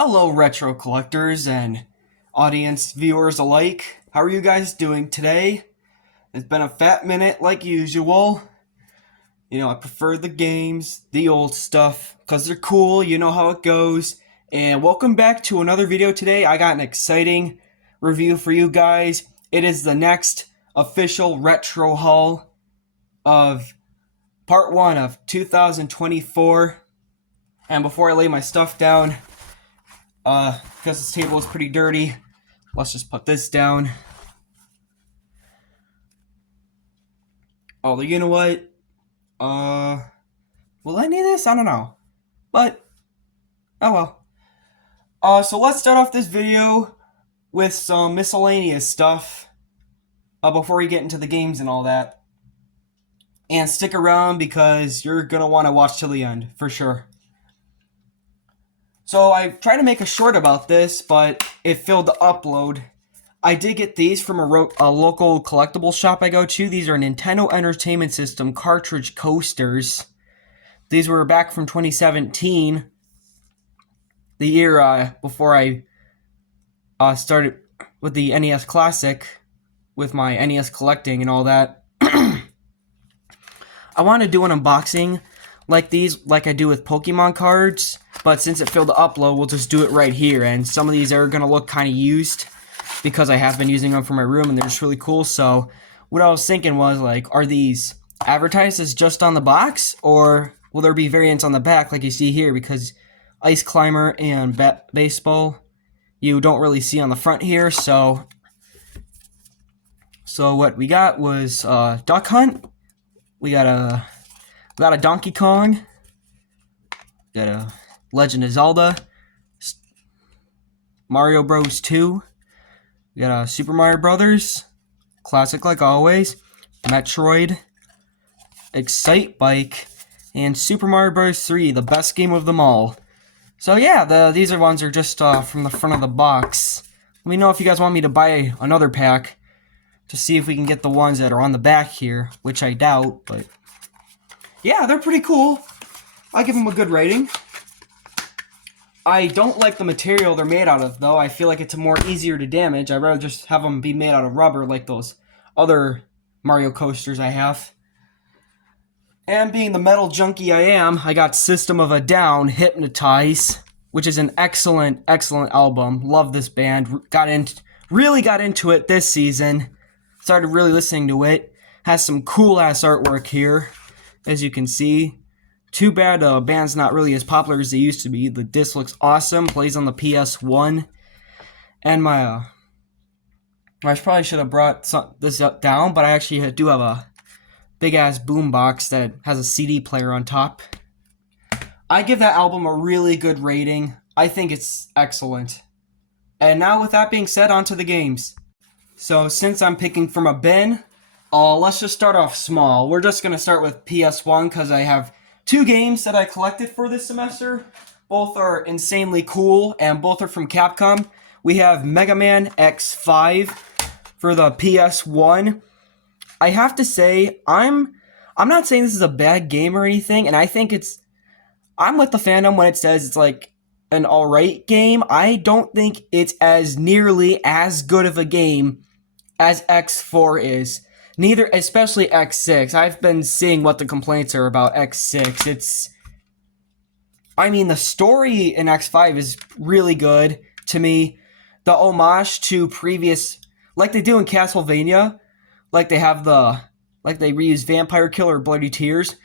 Hello, retro collectors and audience viewers alike. How are you guys doing today? It's been a fat minute like usual. I prefer the games, the old stuff, because they're cool, you know how it goes. And welcome back to another video today. I got an exciting review for you guys. It is the next official retro haul of part 1 of 2024. And before I lay my stuff down, because this table is pretty dirty, let's just put this down. Oh, you know what? Will I need this? I don't know. But, oh well. So let's start off this video with some miscellaneous stuff before we get into the games and all that. And stick around because you're going to want to watch till the end, for sure. So I tried to make a short about this, but it failed to upload. I did get these from a local collectible shop I go to. These are Nintendo Entertainment System cartridge coasters. These were back from 2017, the year before I started with the NES Classic, with my NES collecting and all that. I want to do an unboxing like these, like I do with Pokemon cards, but since it failed to upload, we'll just do it right here. And some of these are going to look kind of used because I have been using them for my room and they're just really cool. So what I was thinking was, like, are these advertised as just on the box, or will there be variants on the back like you see here? Because Ice Climber and Baseball you don't really see on the front here. So what we got was Duck Hunt. We got a Donkey Kong. Got a Legend of Zelda. Mario Bros. 2. We got a Super Mario Brothers. Classic like always. Metroid. Excite Bike. And Super Mario Bros. 3, the best game of them all. So yeah, these ones are just from the front of the box. Let me know if you guys want me to buy another pack to see if we can get the ones that are on the back here, which I doubt, but yeah, they're pretty cool. I'll give them a good rating. I don't like the material they're made out of, though. I feel like it's more easier to damage. I'd rather just have them be made out of rubber like those other Mario coasters I have. And being the metal junkie I am, I got System of a Down, Hypnotize, which is an excellent, excellent album. Love this band. Really got into it this season. Started really listening to it. Has some cool-ass artwork here, as you can see. Too bad band's not really as popular as they used to be. The disc looks awesome. Plays on the PS1. And I probably should have brought this up down, but I actually do have a big-ass boombox that has a CD player on top. I give that album a really good rating. I think it's excellent. And now with that being said, on to the games. So since I'm picking from a bin, let's just start off small. We're just going to start with PS1 because I have 2 games that I collected for this semester. Both are insanely cool and both are from Capcom. We have Mega Man X5 for the PS1. I have to say, I'm not saying this is a bad game or anything, and I think I'm with the fandom when it says it's like an alright game. I don't think it's as nearly as good of a game as X4 is. Neither, especially X6. I've been seeing what the complaints are about X6. The story in X5 is really good to me. The homage to previous, like they do in Castlevania, like they reuse Vampire Killer Bloody Tears.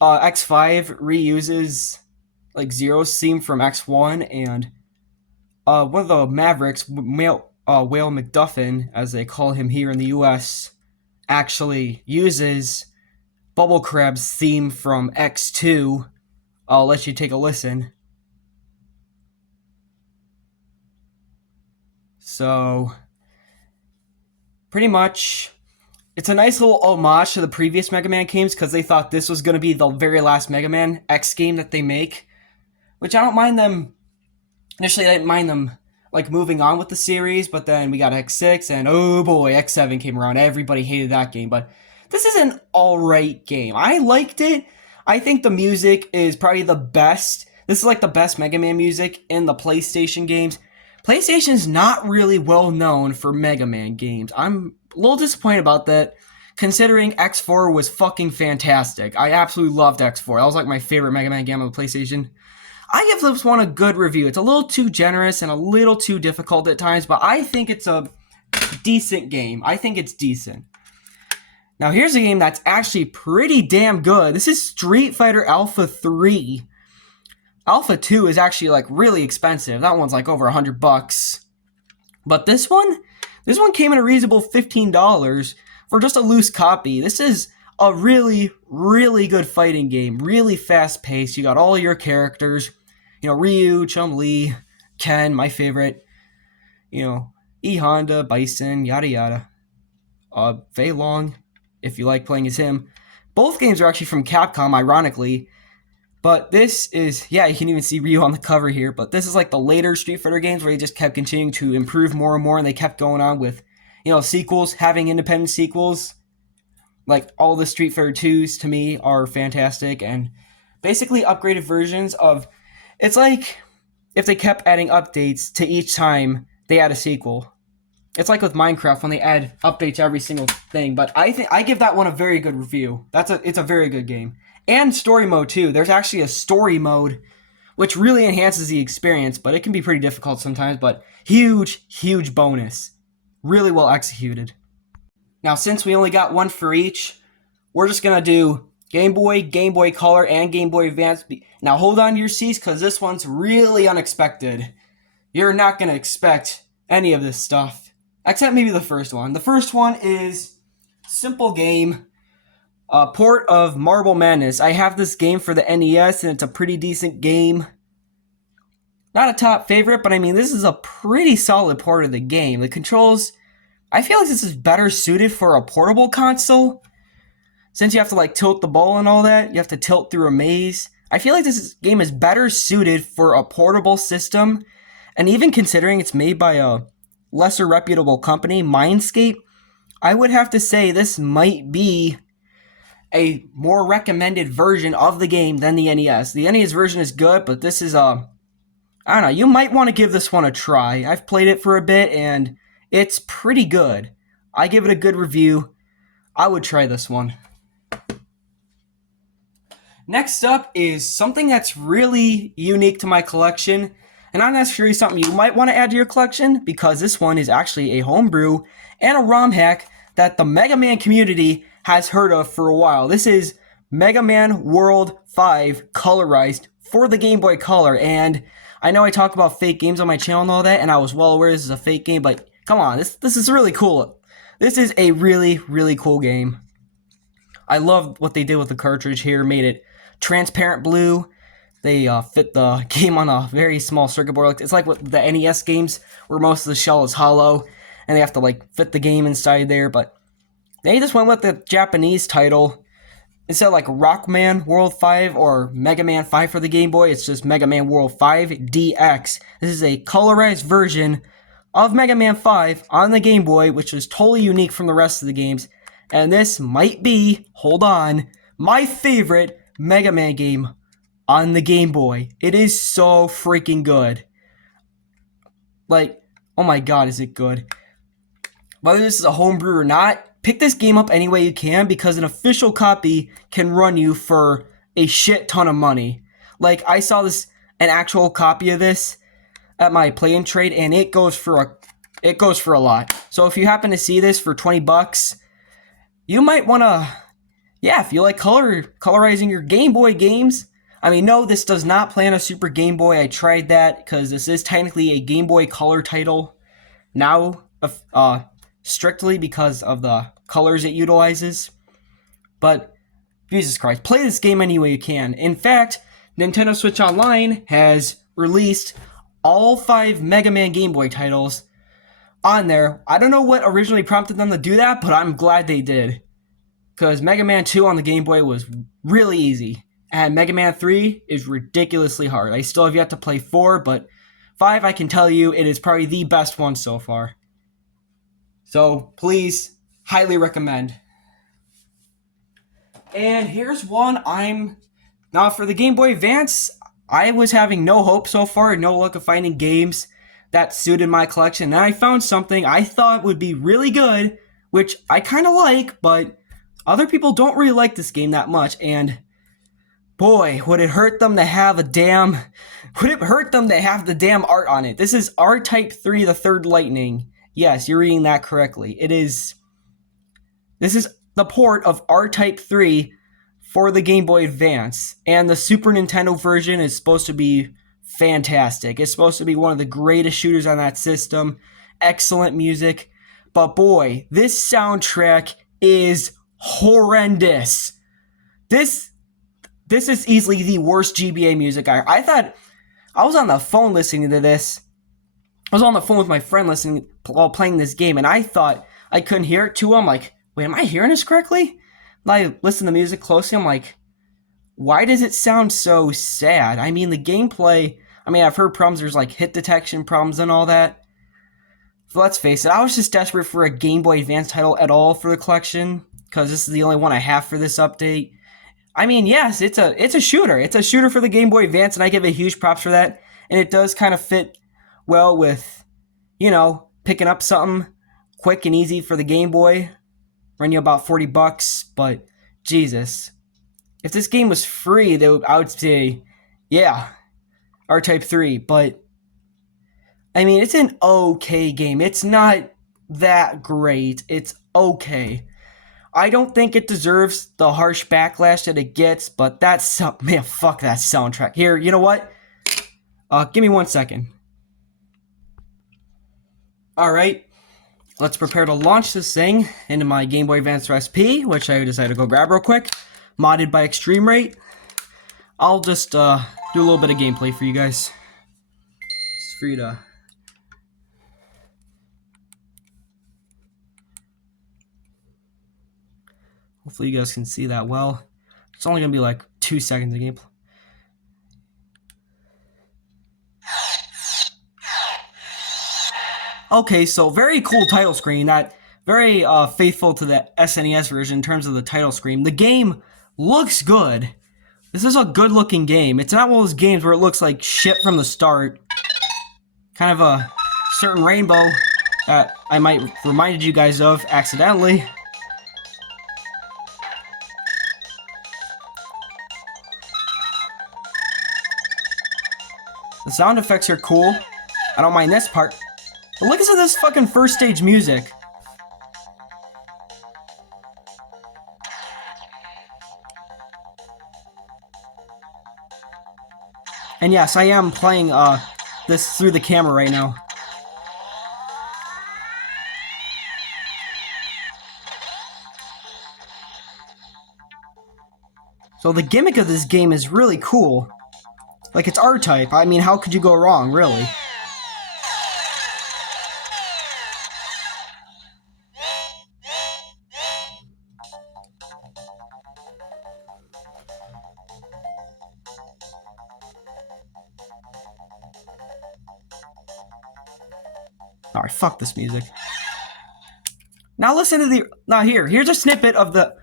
X5 reuses like Zero's theme from X1, and one of the Mavericks, Whale McDuffin, as they call him here in the US, actually uses Bubble Crab's theme from X2. I'll let you take a listen. So, pretty much, it's a nice little homage to the previous Mega Man games because they thought this was going to be the very last Mega Man X game that they make. Which I don't mind them. Initially, I didn't mind them like moving on with the series, but then we got X6, and oh boy, X7 came around. Everybody hated that game, but this is an alright game. I liked it. I think the music is probably the best. This is like the best Mega Man music in the PlayStation games. PlayStation's not really well known for Mega Man games. I'm a little disappointed about that, considering X4 was fucking fantastic. I absolutely loved X4. That was like my favorite Mega Man game on the PlayStation. I give this one a good review. It's a little too generous and a little too difficult at times, but I think it's a decent game. I think it's decent. Now here's a game that's actually pretty damn good. This is Street Fighter Alpha 3. Alpha 2 is actually like really expensive. That one's like over $100. But this one came in a reasonable $15 for just a loose copy. This is a really, really good fighting game. Really fast paced. You got all your characters. You know, Ryu, Chun-Li, Ken, my favorite. You know, E Honda, Bison, yada yada. Fei Long, if you like playing as him. Both games are actually from Capcom, ironically. But this is, yeah, you can even see Ryu on the cover here. But this is like the later Street Fighter games where they just kept continuing to improve more and more. And they kept going on with, you know, sequels, having independent sequels. Like all the Street Fighter 2s to me are fantastic. And basically upgraded versions of, it's like if they kept adding updates to each time they add a sequel. It's like with Minecraft when they add updates to every single thing. But I think I give that one a very good review. It's a very good game. And story mode too. There's actually a story mode which really enhances the experience, but it can be pretty difficult sometimes, but huge bonus. Really well executed. Now since we only got one for each, we're just going to do Game Boy Color, and Game Boy Advance. Now hold on to your seats because this one's really unexpected. You're not going to expect any of this stuff, except maybe the first one. The first one is simple game. Port of Marble Madness. I have this game for the NES, and it's a pretty decent game. Not a top favorite, but I mean, this is a pretty solid port of the game. The controls, I feel like this is better suited for a portable console. Since you have to like tilt the ball and all that, you have to tilt through a maze. I feel like this game is better suited for a portable system. And even considering it's made by a lesser reputable company, Mindscape, I would have to say this might be a more recommended version of the game than the NES. The NES version is good, but this is I don't know, you might want to give this one a try. I've played it for a bit and it's pretty good. I give it a good review. I would try this one. Next up is something that's really unique to my collection, and not necessarily something you might want to add to your collection, because this one is actually a homebrew and a ROM hack that the Mega Man community has heard of for a while. This is Mega Man World 5 colorized for the Game Boy Color, and I know I talk about fake games on my channel and all that, and I was well aware this is a fake game, but come on, this is really cool. This is a really, really cool game. I love what they did with the cartridge here, made it transparent blue. They fit the game on a very small circuit board. It's like with the NES games where most of the shell is hollow and they have to like fit the game inside there, but they just went with the Japanese title. Instead of like Rockman World 5 or Mega Man 5 for the Game Boy, it's just Mega Man World 5 DX. This is a colorized version of Mega Man 5 on the Game Boy, which is totally unique from the rest of the games. And this might be, hold on, my favorite Mega Man game on the Game Boy. It is so freaking good. Like, oh my god, is it good. Whether this is a homebrew or not, pick this game up any way you can, because an official copy can run you for a shit ton of money. Like, I saw an actual copy of this at my play and trade, and it goes for a lot. So if you happen to see this for $20, you might want to, yeah, if you like colorizing your Game Boy games. I mean, no, this does not play on a Super Game Boy. I tried that because this is technically a Game Boy Color title now, strictly because of the colors it utilizes. But Jesus Christ, play this game any way you can. In fact, Nintendo Switch Online has released all 5 Mega Man Game Boy titles on there. I don't know what originally prompted them to do that, but I'm glad they did. Because Mega Man 2 on the Game Boy was really easy. And Mega Man 3 is ridiculously hard. I still have yet to play 4, but 5, I can tell you, it is probably the best one so far. So, please, highly recommend. And here's one now for the Game Boy Advance, I was having no hope so far, no luck of finding games that suited my collection. Then I found something I thought would be really good, which I kind of like, but other people don't really like this game that much. And boy, would it hurt them to have the damn art on it. This is R-Type 3, the Third Lightning. Yes, you're reading that correctly. This is the port of R-Type 3 for the Game Boy Advance, and the Super Nintendo version is supposed to be fantastic. It's supposed to be one of the greatest shooters on that system. Excellent music. But boy, this soundtrack is horrendous. This is easily the worst GBA music I thought. I was on the phone listening to this. I was on the phone with my friend listening while playing this game, and I thought I couldn't hear it too. I'm like, wait, am I hearing this correctly? And I listened to the music closely. I'm like, why does it sound so sad? I mean, the gameplay, I've heard problems. There's like hit detection problems and all that. But let's face it, I was just desperate for a Game Boy Advance title at all for the collection, because this is the only one I have for this update. I mean, yes, it's a shooter. It's a shooter for the Game Boy Advance, and I give it huge props for that. And it does kind of fit well with, picking up something quick and easy for the Game Boy. Run you about $40, but Jesus. If this game was free, I would say, yeah, R-Type 3. But, it's an okay game. It's not that great. It's okay. I don't think it deserves the harsh backlash that it gets, but fuck that soundtrack. Here, you know what? Give me 1 second. Alright, let's prepare to launch this thing into my Game Boy Advance SP, which I decided to go grab real quick. Modded by Extreme Rate. I'll just do a little bit of gameplay for you guys. It's free to... Hopefully you guys can see that well. It's only going to be like 2 seconds of gameplay. Okay, so very cool title screen. That very faithful to the SNES version in terms of the title screen. The game looks good. This is a good looking game. It's not one of those games where it looks like shit from the start. Kind of a certain rainbow that I might reminded you guys of accidentally. The sound effects are cool. I don't mind this part. But look at this fucking first stage music. And yes, I am playing this through the camera right now. So the gimmick of this game is really cool. Like, it's R-Type. How could you go wrong, really? Alright, fuck this music. Now listen to the... Now here's a snippet of the...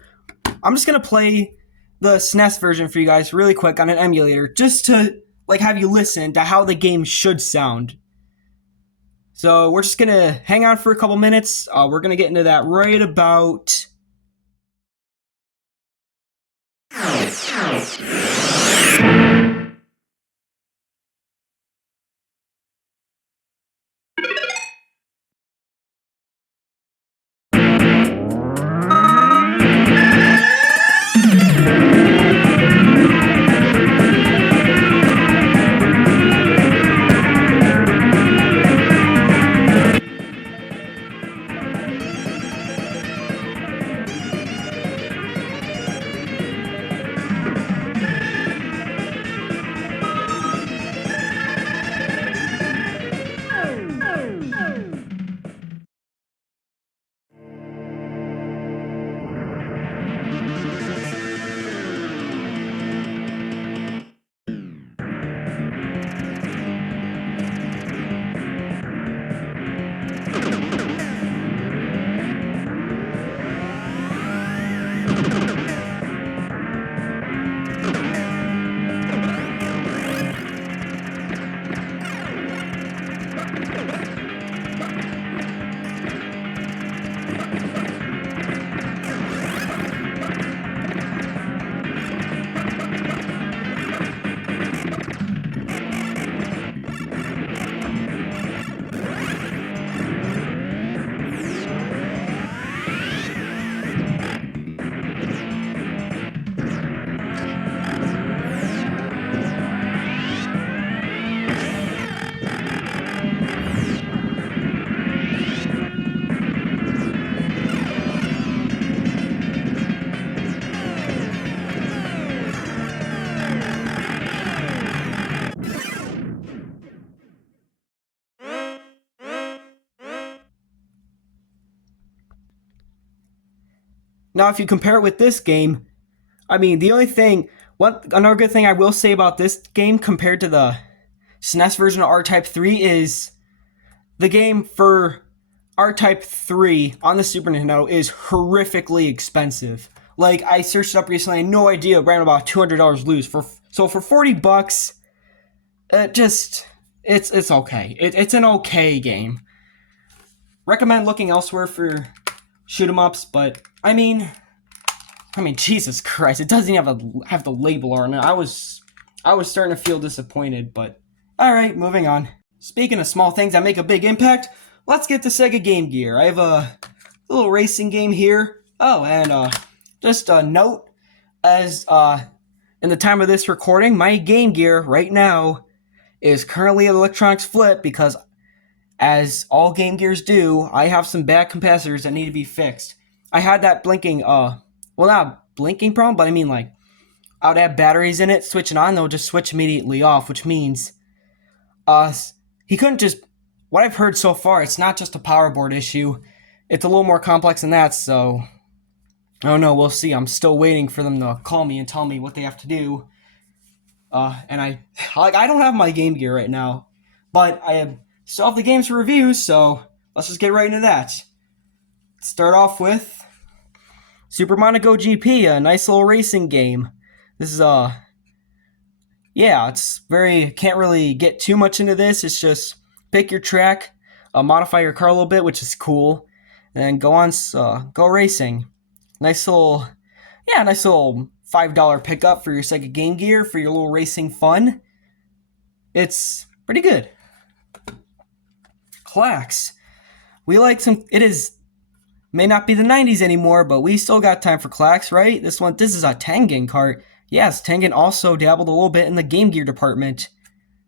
I'm just gonna play the SNES version for you guys really quick on an emulator, just to, have you listen to how the game should sound. So we're just gonna hang on for a couple minutes. We're gonna get into that right about... Now, if you compare it with this game, I mean, the only thing, another good thing I will say about this game compared to the SNES version of R-Type 3 is the game for R-Type 3 on the Super Nintendo is horrifically expensive. Like, I searched it up recently, I had no idea, around about $200 loose. So for $40, it's okay. It's an okay game. Recommend looking elsewhere for shoot 'em ups, but I mean, Jesus Christ, it doesn't even have the label on it. I was starting to feel disappointed, but all right, moving on. Speaking of small things that make a big impact, let's get to Sega Game Gear. I have a little racing game here. Oh, and just a note, as in the time of this recording, my Game Gear right now is currently an electronics flip because, as all Game Gears do, I have some bad capacitors that need to be fixed. I had that blinking, well, not blinking problem, but I mean, like, I would have batteries in it, switching on, they'll just switch immediately off, which means, he couldn't just, what I've heard so far, it's not just a power board issue, it's a little more complex than that, so, I don't know, we'll see. I'm still waiting for them to call me and tell me what they have to do. And I don't have my Game Gear right now, but I still have the games for reviews, so let's just get right into that. Start off with Super Monaco GP, a nice little racing game. This is it's very, can't really get too much into this. It's just pick your track, modify your car a little bit, which is cool, and then go racing. Nice little $5 pickup for your Sega Game Gear for your little racing fun. It's pretty good. Clacks. We like some, may not be the 90s anymore, but we still got time for clacks, right? This is a Tengen cart. Yes, Tengen also dabbled a little bit in the Game Gear department.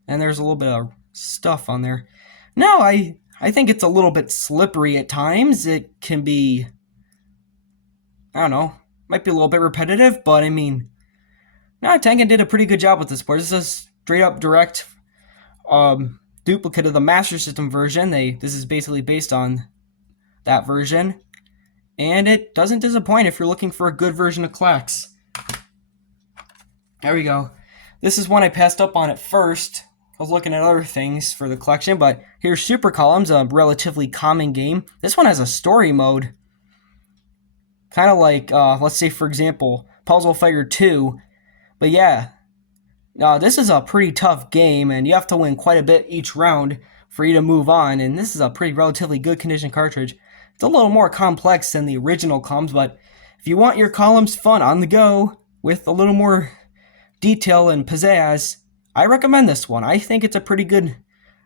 And there's a little bit of stuff on there. No, I think it's a little bit slippery at times. It can be, I don't know, might be a little bit repetitive, but I mean, no, Tengen did a pretty good job with this board. This is a straight up direct duplicate of the Master System version. This is basically based on that version, and it doesn't disappoint if you're looking for a good version of clacks. There we go. This is one I passed up on at first. I was looking at other things for the collection, but here's Super Columns, a relatively common game. This one has a story mode. Kind of like, let's say, for example, Puzzle Fighter 2. But yeah, this is a pretty tough game, and you have to win quite a bit each round for you to move on, and this is a pretty relatively good condition cartridge. It's a little more complex than the original Columns, but if you want your Columns fun on the go with a little more detail and pizzazz, I recommend this one. I think it's a pretty good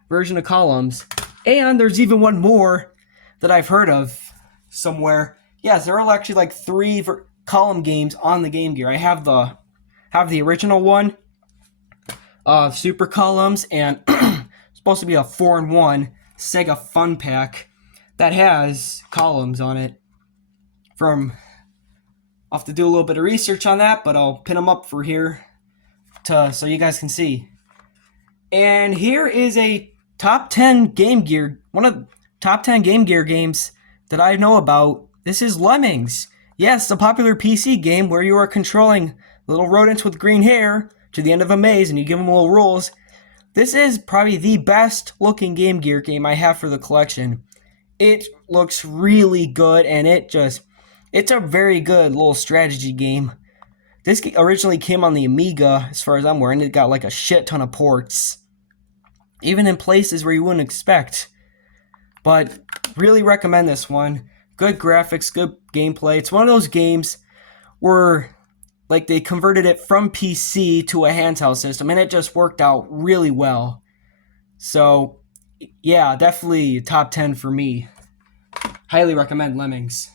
version of Columns. And there's even one more that I've heard of somewhere. Yes, there are actually like 3 column games on the Game Gear. I have the original one, Super Columns, and supposed to be a 4-in-1 Sega Fun Pack that has columns on it. I'll have to do a little bit of research on that, but I'll pin them up for here so you guys can see. And here is a top 10 Game Gear, one of the top 10 Game Gear games that I know about. This is Lemmings. Yes, a popular PC game where you are controlling little rodents with green hair to the end of a maze and you give them little rules. This is probably the best looking Game Gear game I have for the collection. It looks really good, and it's a very good little strategy game. This originally came on the Amiga, as far as I'm aware, and it got like a shit ton of ports. even in places where you wouldn't expect. But really recommend this one. Good graphics, good gameplay. It's one of those games where like they converted it from PC to a handheld system, and it just worked out really well. So yeah, definitely top 10 for me. Highly recommend Lemmings.